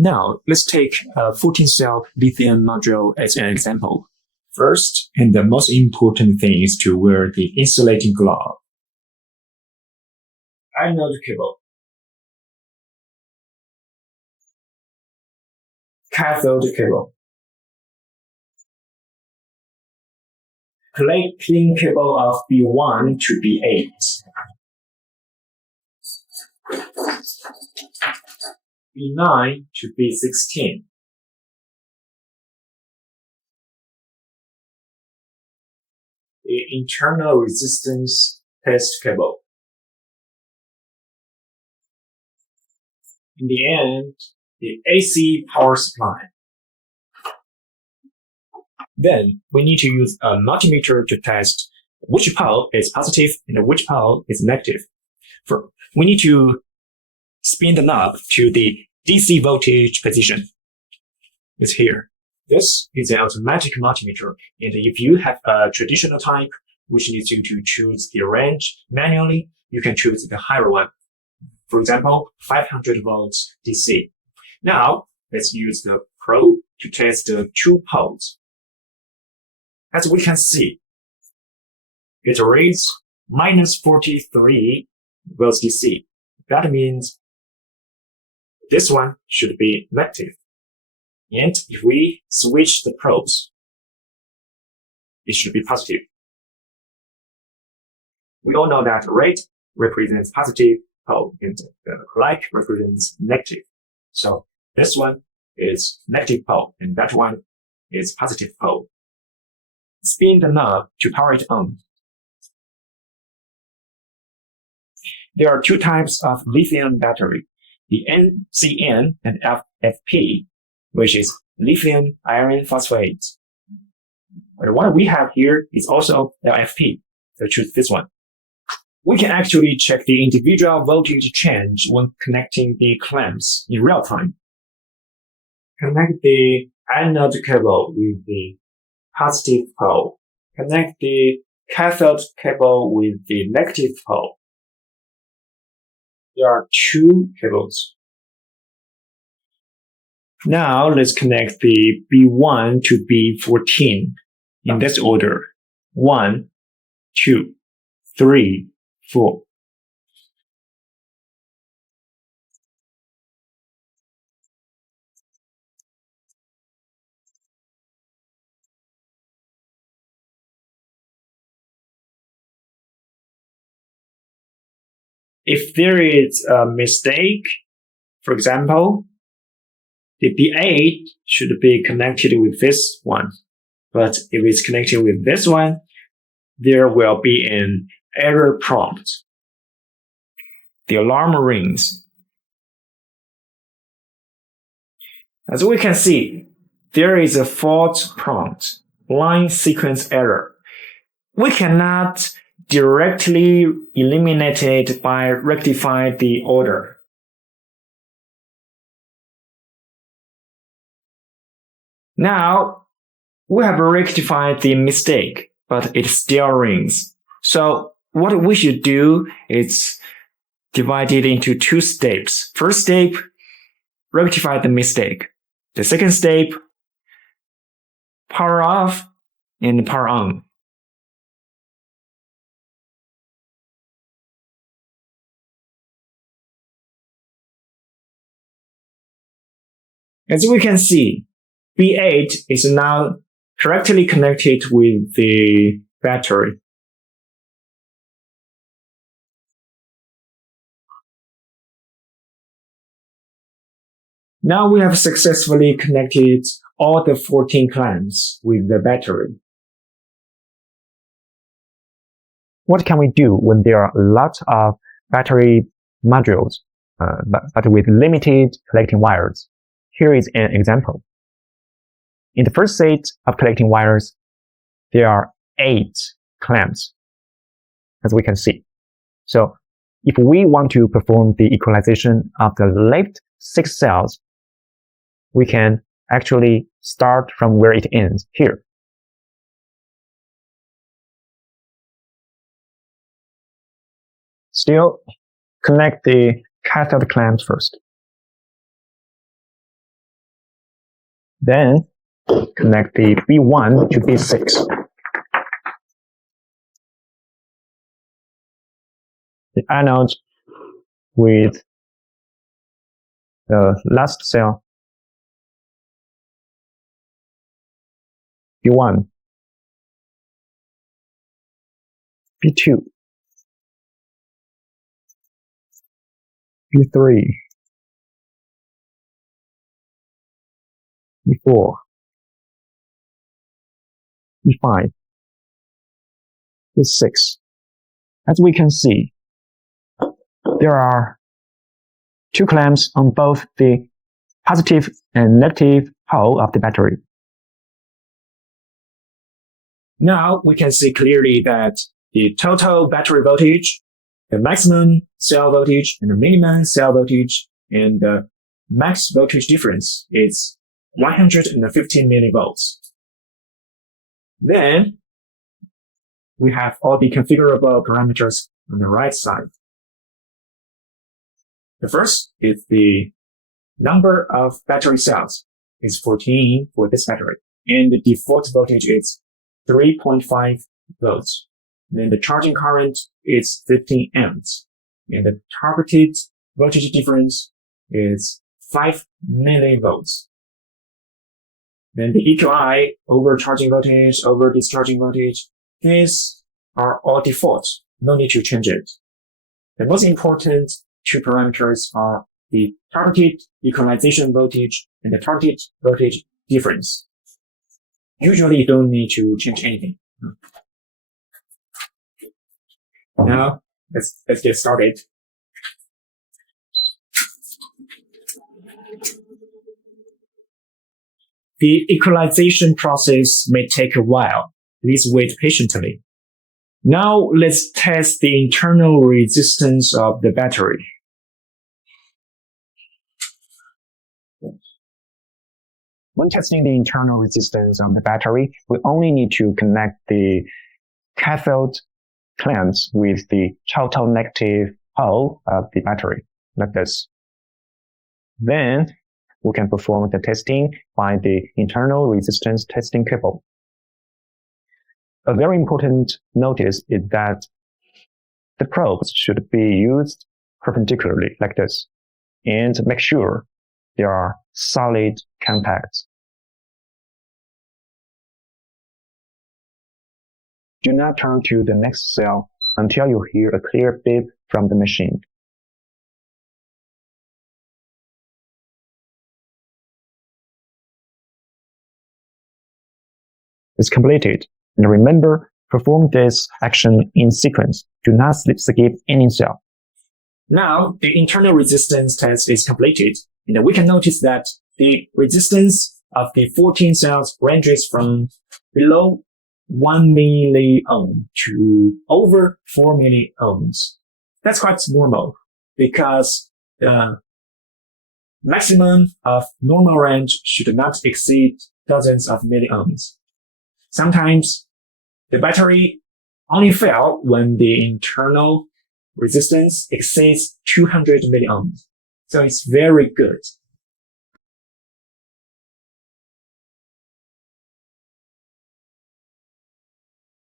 Now, let's take a 14-cell lithium module as an example. First, and the most important thing is to wear the insulating glove. Anode cable. Cathode cable. Connecting cable of B1 to B8. B9 to B16. The internal resistance test cable. In the end, the AC power supply. Then we need to use a multimeter to test which pole is positive and which pole is negative. We need to spin the knob to the DC voltage position. It's here. This is an automatic multimeter, and if you have a traditional type, which needs you to choose the range manually, you can choose the higher one. For example, 500 volts DC. Now, let's use the probe to test the two poles. As we can see, it reads minus 43 volts DC. That means this one should be negative. And if we switch the probes, it should be positive. We all know that red represents positive pole and black represents negative. So this one is negative pole and that one is positive pole. Spin the knob to power it on. There are two types of lithium battery, the NCN and FFP, which is lithium iron phosphate. The one we have here is also LFP, so choose this one. We can actually check the individual voltage change when connecting the clamps in real time. Connect the anode cable with the positive pole. Connect the cathode cable with the negative pole. There are two cables. Now let's connect the B1 to B14 in this order. 1, 2, 3, 4. If there is a mistake, for example, the B8 should be connected with this one. But if it's connected with this one, there will be an error prompt. The alarm rings. As we can see, there is a fault prompt, line sequence error. We cannot directly eliminate it by rectifying the order. Now, we have rectified the mistake, but it still rings. So what we should do is divide it into two steps. First step, rectify the mistake. The second step, power off and power on. As we can see, B8 is now correctly connected with the battery. Now we have successfully connected all the 14 clamps with the battery. What can we do when there are a lot of battery modules, but with limited collecting wires? Here is an example. In the first set of collecting wires, there are 8 clamps, as we can see. So if we want to perform the equalization of the left 6 cells, we can actually start from where it ends, here. Still, connect the cathode clamps first. Then connect the B1 to B6. The anode with the last cell, B1, B2, B3, B4, B5, B6. As we can see, there are two clamps on both the positive and negative pole of the battery. Now we can see clearly that the total battery voltage, the maximum cell voltage, and the minimum cell voltage, and the max voltage difference is 115 millivolts. Then we have all the configurable parameters on the right side. The first is the number of battery cells is 14 for this battery, and the default voltage is 3.5 volts. Then the charging current is 15 amps, and the targeted voltage difference is 5 millivolts. Then the EQI, over charging voltage, over discharging voltage, these are all default. No need to change it. The most important two parameters are the targeted equalization voltage and the targeted voltage difference. Usually you don't need to change anything. Now, let's get started. The equalization process may take a while. Please wait patiently. Now, let's test the internal resistance of the battery. When testing the internal resistance of the battery, we only need to connect the cathode clamps with the total negative pole of the battery, like this. Then we can perform the testing by the internal resistance testing cable. A very important notice is that the probes should be used perpendicularly like this, and make sure they are solid contacts. Do not turn to the next cell until you hear a clear beep from the machine. It's completed. And remember, perform this action in sequence. Do not skip any cell. Now, the internal resistance test is completed. And we can notice that the resistance of the 14 cells ranges from below 1 milliohm to over 4 milliohms. That's quite normal because the maximum of normal range should not exceed dozens of milliohms. Sometimes the battery only fails when the internal resistance exceeds 200 milliohms. So it's very good